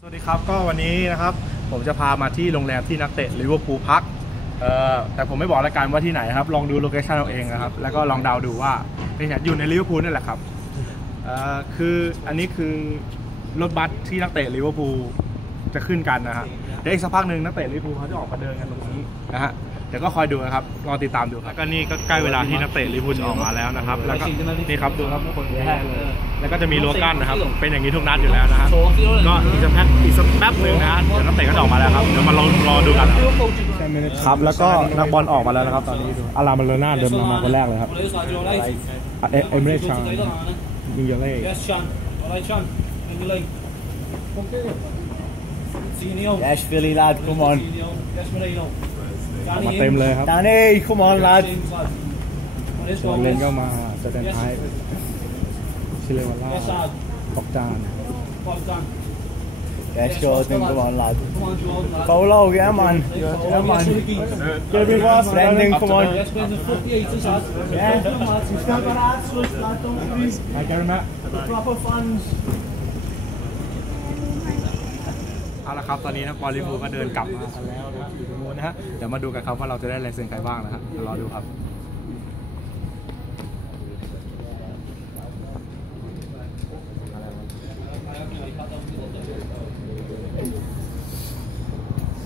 สวัสดีครับก็วันนี้นะครับผมจะพามาที่โรงแรมที่นักเตะลิเวอร์พูลพักเอ่อแต่ผมไม่บอกละกันว่าที่ไหนครับลองดูโลเคชั่นเอาเองนะครับแล้วก็ลองเดาดูว่าเป็นไงอยู่ในลิเวอร์พูลนี่แหละครับเอ่อคืออันนี้คือรถบัสที่นักเตะลิเวอร์พูลจะขึ้นกันนะฮะเดี๋ยวอีกสักพักหนึ่งนักเตะลิเวอร์พูลเขาจะออกมาเดินกันตรงนี้นะฮะ เดี๋ยวก็คอยดูนะครับรอติดตามดูครับแล้วก็นี่ก็ใกล้เวลาที่นักเตะลิเวอร์พูลจะออกมาแล้วนะครับ แล้วก็นี่ครับดูครับคนเยอะแยะเลยแล้วก็จะมีรั้วกั้นนะครับเป็นอย่างนี้ทุกนัดอยู่แล้วนะฮะก็อีกสักแป๊บอีกสักแป๊บหนึ่งนะฮะเดี๋ยวนักเตะก็จะออกมาแล้วครับเดี๋ยวมารอรอดูกันครับแล้วก็นักบอลออกมาแล้วนะครับตอนนี้ดูอารามาเลน่าเดินมาคนแรกเลยครับเอเอเมเรชานมิงเยเล่ Yes, Sean. All right, Sean. When you like. Sinio. Yes, Philly lad, come on. มาเต็มเลยครับ Danny, come on lad. James, lad. On this ส่วน one, เลน yes. ก็มาสแตนท้ายชิเลวาล่า Yes, lad. ตอกจาน Well done. Yes, Jordan, come on lad. Come on, Jordan, lad. Polo, yeah man. Yes, Yeah man. Kevin Ross, Brendan, come on. Yes, win the 58ers, lad. Yeah. Come on, lad. He's still got heart switch, lad. Don't worry. ไอแกรแม The เอาละครับตอนนี้นักบอลลิเวอร์พูลก็เดินกลับมากันแล้วนะครับอยู่ตรงนู้นนะฮะเดี๋ยวมาดูกันครับว่าเราจะได้ลายเซ็นใครบ้างนะครับเดี๋ยวรอดูครับ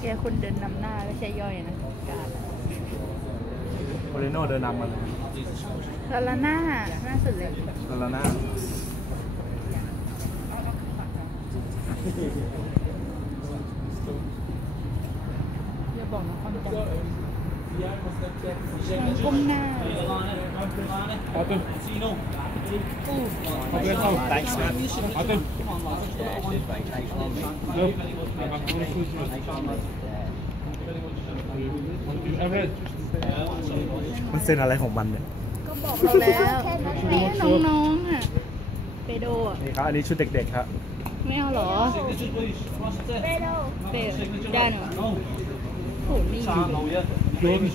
แกคนเดินนำหน้าไม่ใช่ย่อยนะการโอเรโน่เดินนำมาเลยลาลาหน้าหน้าสุดเลยแล้วแล้วหน้า อย่าบอกนะความจำมันก้มหน้า Sino. Thanks man. Dạ. มันเซ็นอะไรของมันเนี่ยก็บอกเราแล้วนี่น้องๆอะเปโดอะนี่ครับ อันนี้ชุดเด็กๆครับ ไม่เอาเหรอ Signatures, please. What's it? เปโดได้เนอะ No. โหนี่ Carlo, yeah. James.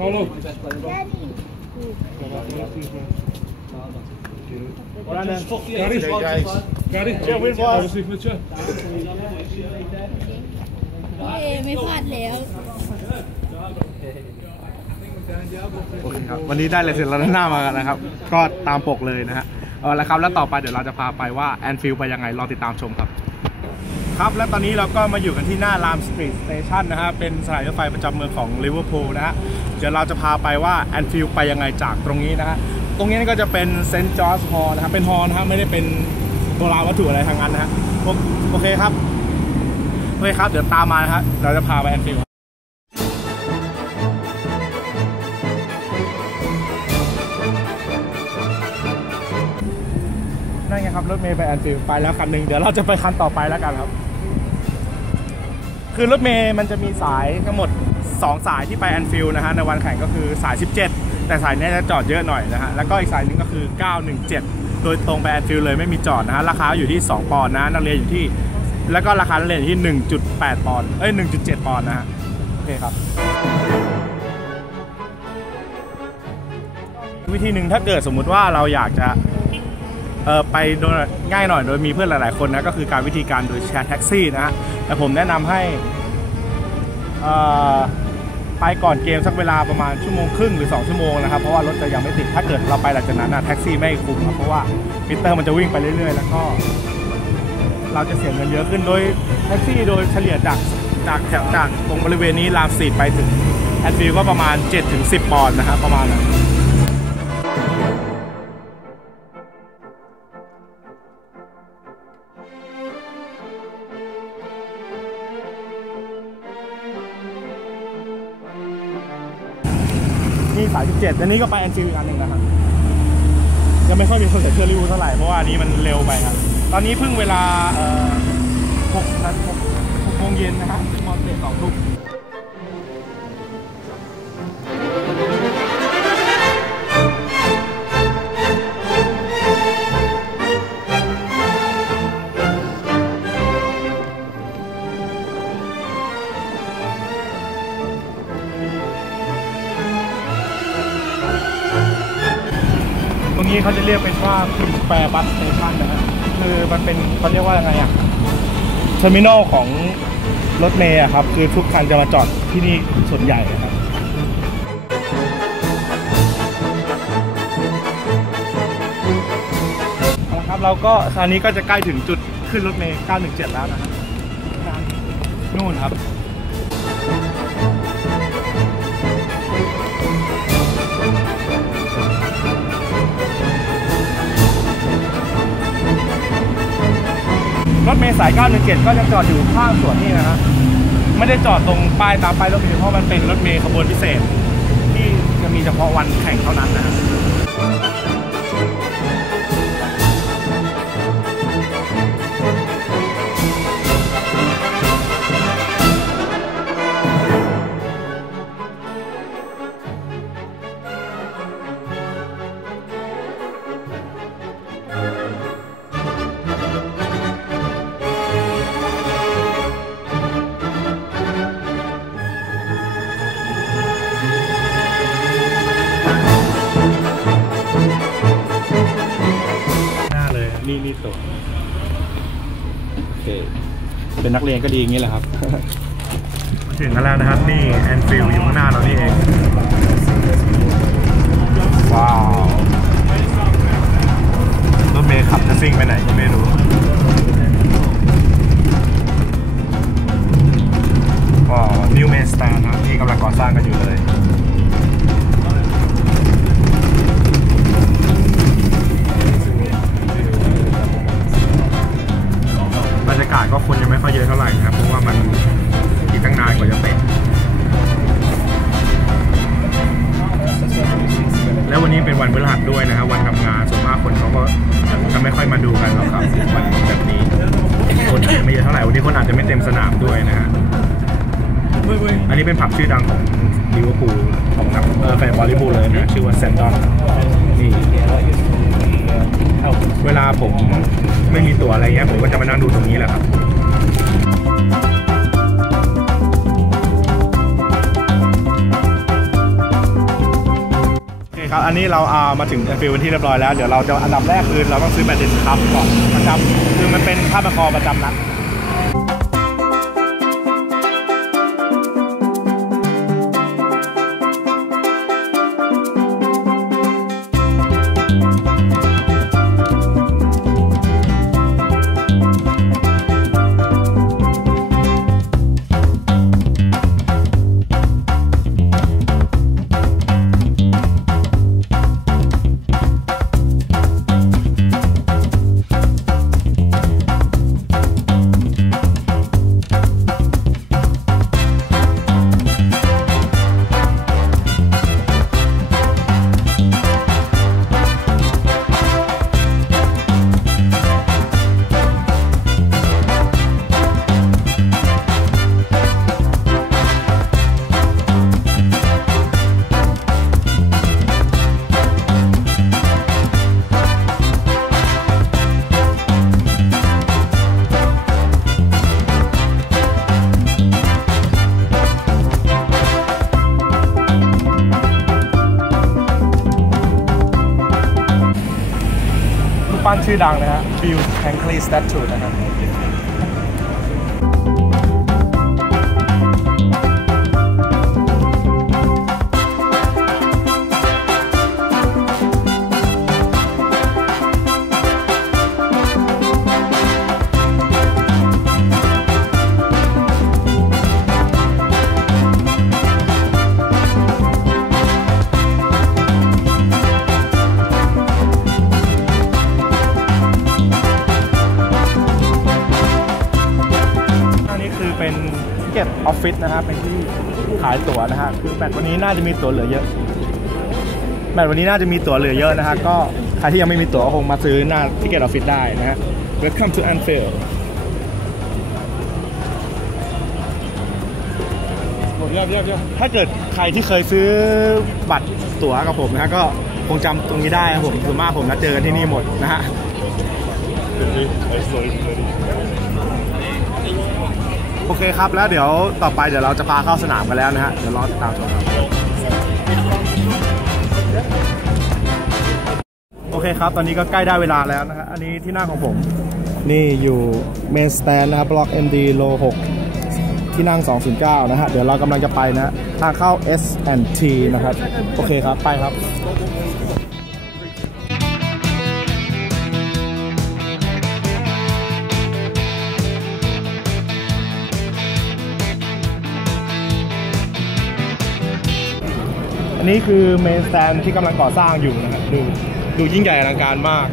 Paulo. Just fuck the 80s, lad. Gary, yeah, win for us. เอไม่พลาดแล้วโอเคครับ วันนี้ได้ลายเซ็นแล้วหน้ามากันนะครับ ก็ตามปกเลยนะฮะ เอาละครับแล้วต่อไปเดี๋ยวเราจะพาไปว่าแอนฟิลไปยังไงรอติดตามชมครับ ครับและตอนนี้เราก็มาอยู่กันที่หน้ารามสตรีทสเตชันนะฮะเป็นสถานีรถไฟประจำเมืองของลิเวอร์พูลนะฮะเดี๋ยวเราจะพาไปว่าแอนฟิลไปยังไงจากตรงนี้นะฮะตรงนี้ก็จะเป็นเซนต์จอร์จฮอลล์นะครับเป็นฮอลล์นะฮะไม่ได้เป็นโบราณวัตถุอะไรทางนั้นนะฮะโอโอเคครับโอเคครับเดี๋ยวตามมานะฮะเราจะพาไปแอนฟิล นั่ครับรถเมย์ไปแอนฟิลไปแล้วคันหนึ่งเดี๋ยวเราจะไปคันต่อไปแล้วกันครับ คือรถเมย์มันจะมีสายทั้งหมด 2 สายที่ไปแอนฟิลนะฮะในวันแข่งก็คือสาย 17 แต่สายนี้จะจอดเยอะหน่อยนะฮะแล้วก็อีกสายหนึงก็คือ 917 โดยตรงไปแอนฟิลเลยไม่มีจอดนะฮะราคาอยู่ที่ 2 ปอนด์นะนักเรียนอยู่ที่ แล้วก็ราคานักเรียนอยู่ที่ 1.8 ปอนด์เอ้ย1.7 ปอนด์นะฮะโอเคครับวิธีหนึ่งถ้าเกิดสมมุติว่าเราอยากจะ ออไปโดยง่ายหน่อยโดยมีเพื่อนหลาย ๆ คนนะก็คือการวิธีการโดยแชร์แท็กซี่นะฮะแต่ผมแนะนำให้ไปก่อนเกมสักเวลาประมาณชั่วโมงครึ่งหรือ 2 ชั่วโมงนะครับเพราะว่ารถจะยังไม่ติดถ้าเกิดเราไปหลังจากนั้นนะแท็กซี่ไม่คุ้มครับเพราะว่ามิเตอร์มันจะวิ่งไปเรื่อย ๆ แล้วก็ เราจะเสียเงินเยอะขึ้นโดยแท็กซี่โดยเฉลี่ยจากจากแถวจากตรงบริเวณนี้รามสีไปถึงแอนฟิลก็ประมาณ 7-10 ปอนด์นะครับประมาณนั้น 37 อันนี้ก็ไปแอนฟิลด์อีกอันหนึ่งนะครับยังไม่ค่อยมีคนใส่เสื้อลิเวอร์พูเท่าไหร่เพราะว่าอันนี้มันเร็วไปครับตอนนี้เพิ่งเวลาเอ่อ6นาที6โมงเย็นนะฮะมอนเตะสองทุ่ม เขาจะเรียกเป็นว่า Queen Square Bus Station นะฮะคือมันเป็นเขาเรียกว่ายังไงอะเทอร์มินอลของรถเมย์อะครับ คือทุกคันจะมาจอดที่นี่ส่วนใหญ่อะครับเอาละครับเราก็คราวนี้ก็จะใกล้ถึงจุดขึ้นรถเมล์917 แล้วนะครับนู่นครับ รถเมล์สาย 917 ก็จะจอดอยู่ข้างสวนนี่นะฮะไม่ได้จอดตรงป้ายตามป้ายรถเมล์เพราะมันเป็นรถเมล์ขบวนพิเศษ ที่จะมีเฉพาะวันแข่งเท่านั้นนะครับ ตัวโอเคเป็นนักเรียนก็ดีอย่างนี้แหละครับ ถึงกันแล้วนะครับ นี่แอนฟิลอยู่ข้างหน้าเรานี่เอง ว้าวรถเมย์ขับจะซิ่งไปไหนก็ไม่รู้ว้าวนิวเมสตาร์นะครับที่กำลังก่อสร้างกันอยู่เลยากาศก็คนยังไม่ค่อยเยอะเท่าไหร่นะครับเพราะว่ามันอีกตั้งนานกว่าจะเตะแล้ววันนี้เป็นวันพฤหัสด้วยนะครับวันทำงานส่วนมากคนเขาก็จะไม่ค่อยมาดูกันหรอกครับวันแบบนี้คนอาจจะไม่เยอะเท่าไหร่วันนี้คนอาจจะไม่เต็มสนามด้วยนะฮะอันนี้เป็นผับชื่อดังของลิเวอร์พูลของนักเออแฟนบอลลิเวอร์พูลเลยนะชื่อว่าเซนตอนนี่ เวลาผมไม่มีตั๋วอะไรเงี้ยผมก็จะมานั่งดูตรงนี้แหละครับโอเคครับอันนี้เราเอามาถึงแอนฟิลด์เป็นที่เรียบร้อยแล้ว เดี๋ยวเราจะอันดับแรกคือเราต้องซื้อแบตเต็นครับก่อนประจำคือมันเป็นผ้าประกอประจำนัด ดังนะฮะบิลแฮงคลีสแตทูนะครับ มีตั๋วเหลือเยอะแมตช์วันนี้น่าจะมีตั๋วเหลือเยอะนะฮะก็ใครที่ยังไม่มีตั๋วก็คงมาซื้อหน้าที่เก็ตออฟฟิศได้นะฮะ Welcome to Anfield ถ้าเกิดใครที่เคยซื้อบัตรตั๋วกับผมนะฮะก็คงจำตรงนี้ได้นะผมส่วนมากผมนัดเจอกันที่นี่หมดนะฮะโอเคครับแล้วเดี๋ยวต่อไปเดี๋ยวเราจะพาเข้าสนามกันแล้วนะฮะ เดี๋ยวรอติดตามชมครับ โอเคครับ ตอนนี้ก็ใกล้ได้เวลาแล้วนะฮะอันนี้ที่นั่งของผม นี่อยู่เมนสแตนนะครับบล็อก MD โล6ที่นั่ง 209 นะฮะ เดี๋ยวเรากำลังจะไปนะทางเข้า S&T นะครับ โอเคครับ ไปครับ นี้คือเมนสแตนที่กำลังก่อสร้างอยู่นะครับดูดูยิ่งใหญ่อลังการมาก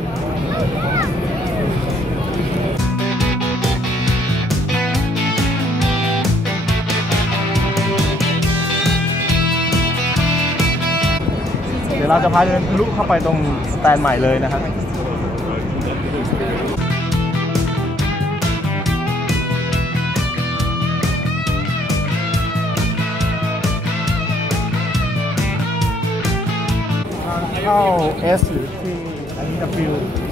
เดี๋ยวเราจะพาเดินทะลุเข้าไปตรงสแตนใหม่เลยนะครับ ทางเข้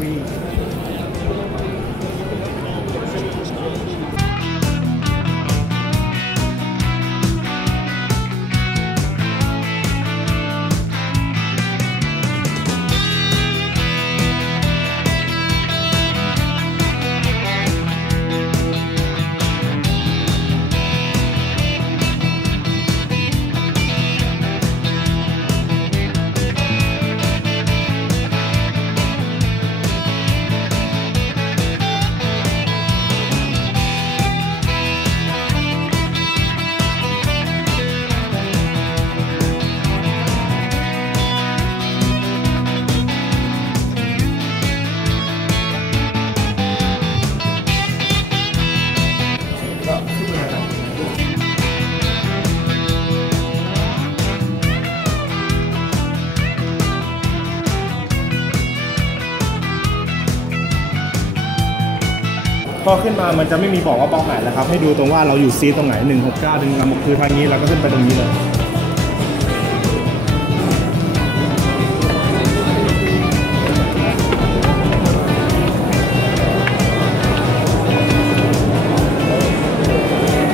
อขึ้นมามันจะไม่มีบอกว่าบล็อกไหนแล้วครับ ให้ดูตรงว่าเราอยู่ซีตรงไหน 169ถึง1คือทางนี้เราก็ขึ้นไปตรงนี้เลย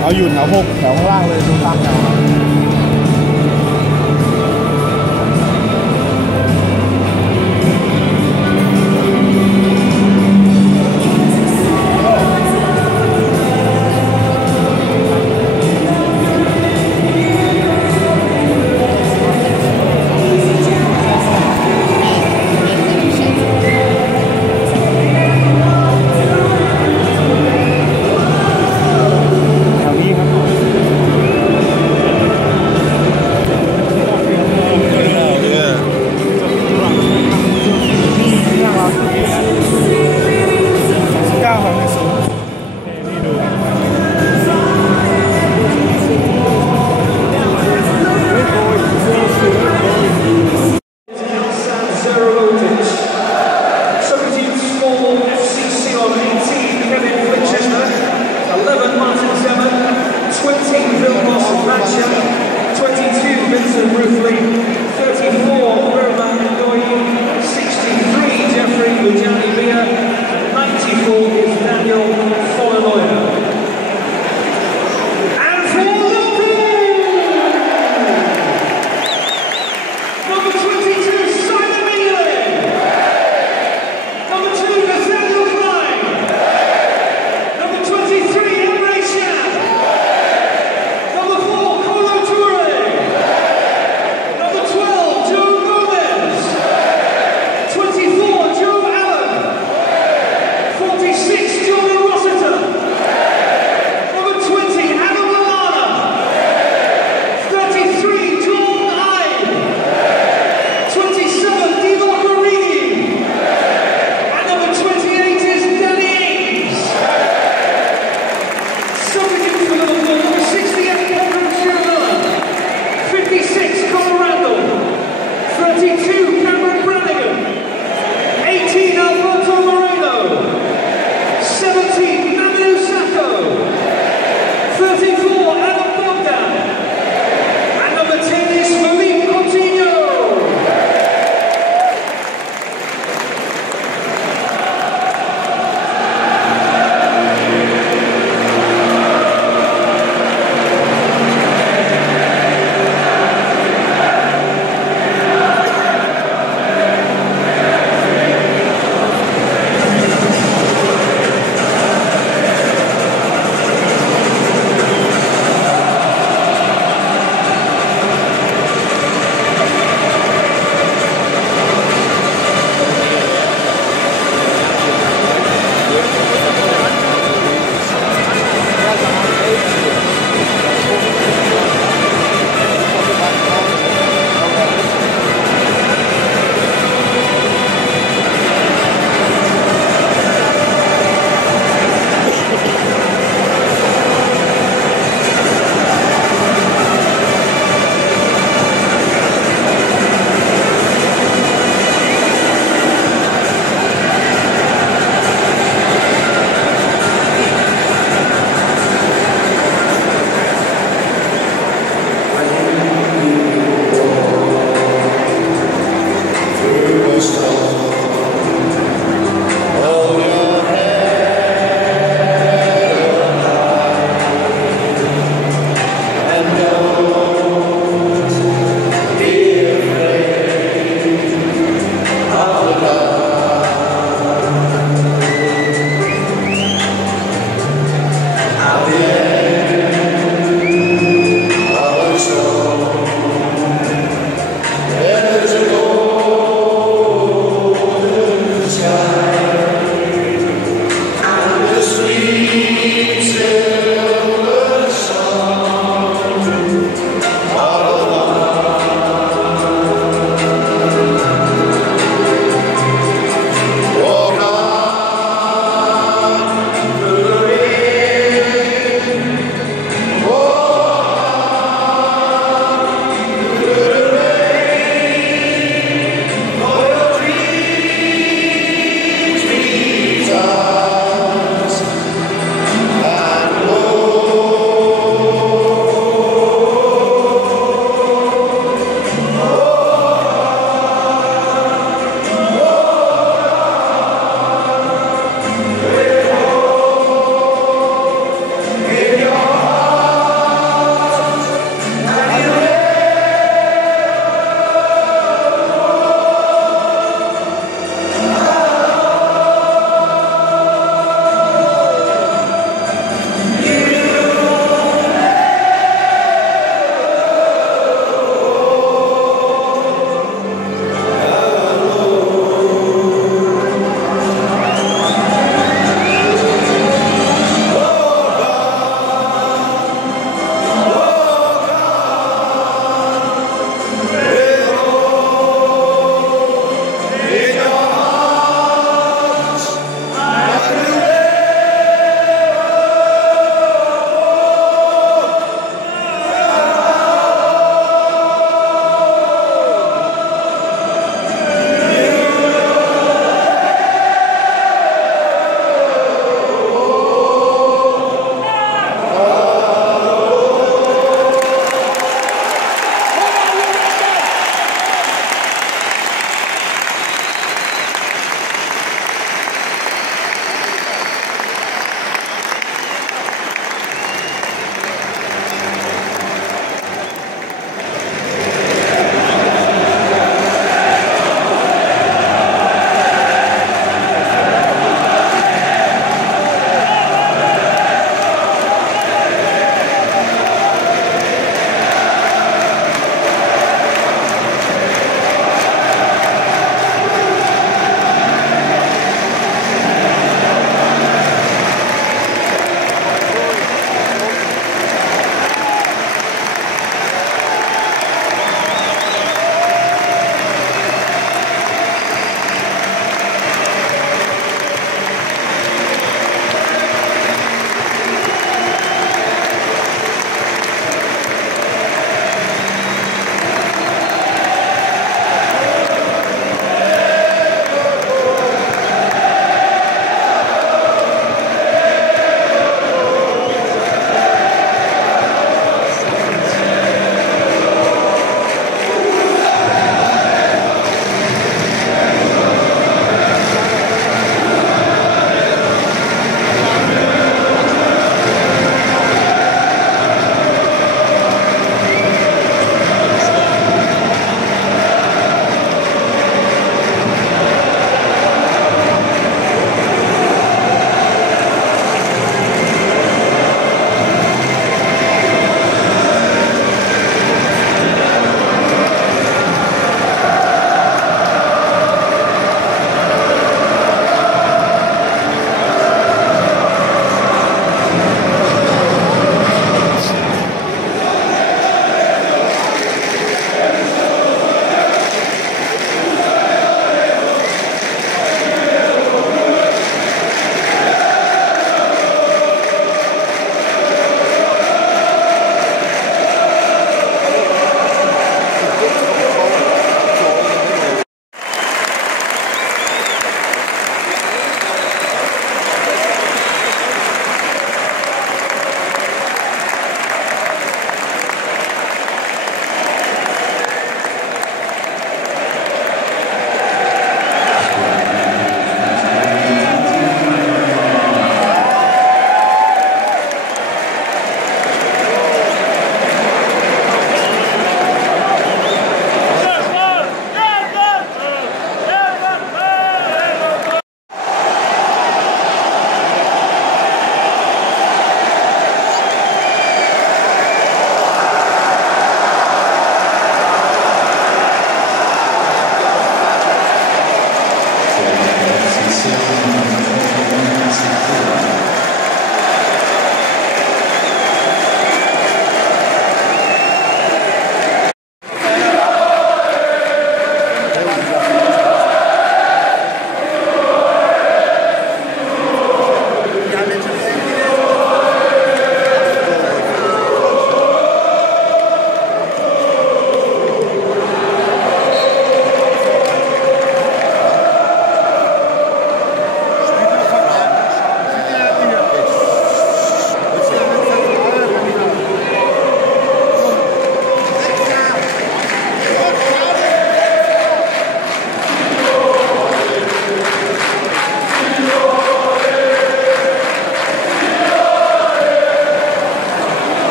เราอยู่แถวหกแถวข้างล่างเลยดูตามแถว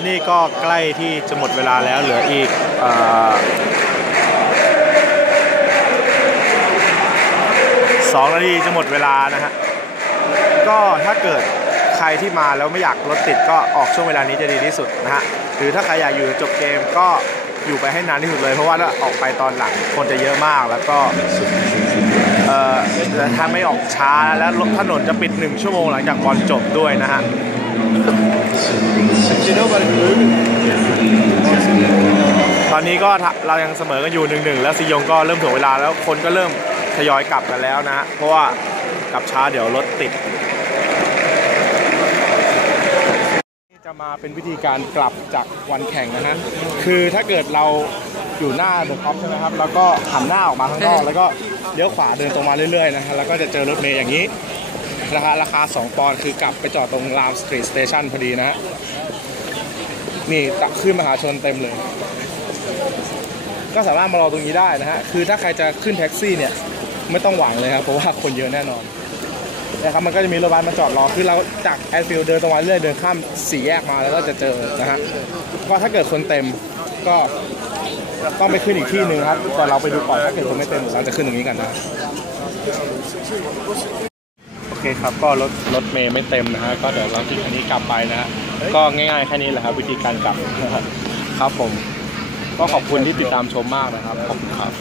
และนี่ก็ใกล้ที่จะหมดเวลาแล้วเหลืออีกอสองนาทีจะหมดเวลานะฮะก็ถ้าเกิดใครที่มาแล้วไม่อยากรถติดก็ออกช่วงเวลานี้จะดีที่สุดนะฮะหรือถ้าใครอยากอยู่จบเกมก็อยู่ไปให้นานที่สุดเลย เพราะว่าถ้าออกไปตอนหลังคนจะเยอะมากแล้วก็เอ่ถ้าไม่ออกช้าแล้วรถถนนจะปิด 1 ชั่วโมงหลังจากบอลจบด้วยนะฮะ ตอนนี้ก็เรายังเสมอกันอยู่หนึ่งหนึ่งแล้วซียงก็เริ่มถ่วงเวลาแล้วคนก็เริ่มทยอยกลับกันแล้วนะฮะเพราะว่ากลับช้าเดี๋ยวรถติด จะมาเป็นวิธีการกลับจากวันแข่งนะฮะคือถ้าเกิดเราอยู่หน้าเดอะคอปใช่ไหมครับแล้วก็หันหน้าออกมาข้างนอกแล้วก็เลี้ยวขวาเดินตรงมาเรื่อยๆนะฮะแล้วก็จะเจอรถเมย์อย่างนี้ ราคาราคา 2 ปอนด์คือกลับไปจอดตรงรามสตรีทสเตชันพอดีนะฮะ นี่ตักขึ้นมหาชนเต็มเลย ก็สามารถมารอตรงนี้ได้นะฮะ คือถ้าใครจะขึ้นแท็กซี่เนี่ย ไม่ต้องหวังเลยครับ เพราะว่าคนเยอะแน่นอนนะครับมันก็จะมีรถบัสมาจอดรอคือเราจากแอร์ฟิลด์เดินตรงมาเรื่อยเดินข้ามสี่แยกมาแล้วก็จะเจอนะฮะก็ถ้าเกิดคนเต็มก็ต้องไปขึ้นอีกที่หนึ่งครับ แต่เราไปดูก่อนถ้าเกิดคนไม่เต็มเราจะขึ้นตรงนี้กันนะ เคครับก็รถรถเมย์ไม่เต็มนะฮะก็เดี๋ยวเราที่คันนี้กลับไปนะฮะก็ง่ายๆแค่นี้แหละครับวิธีการกลับ ครับผม ก็ขอบคุณที่ติดตามชมมากนะครับขอบคุณครับ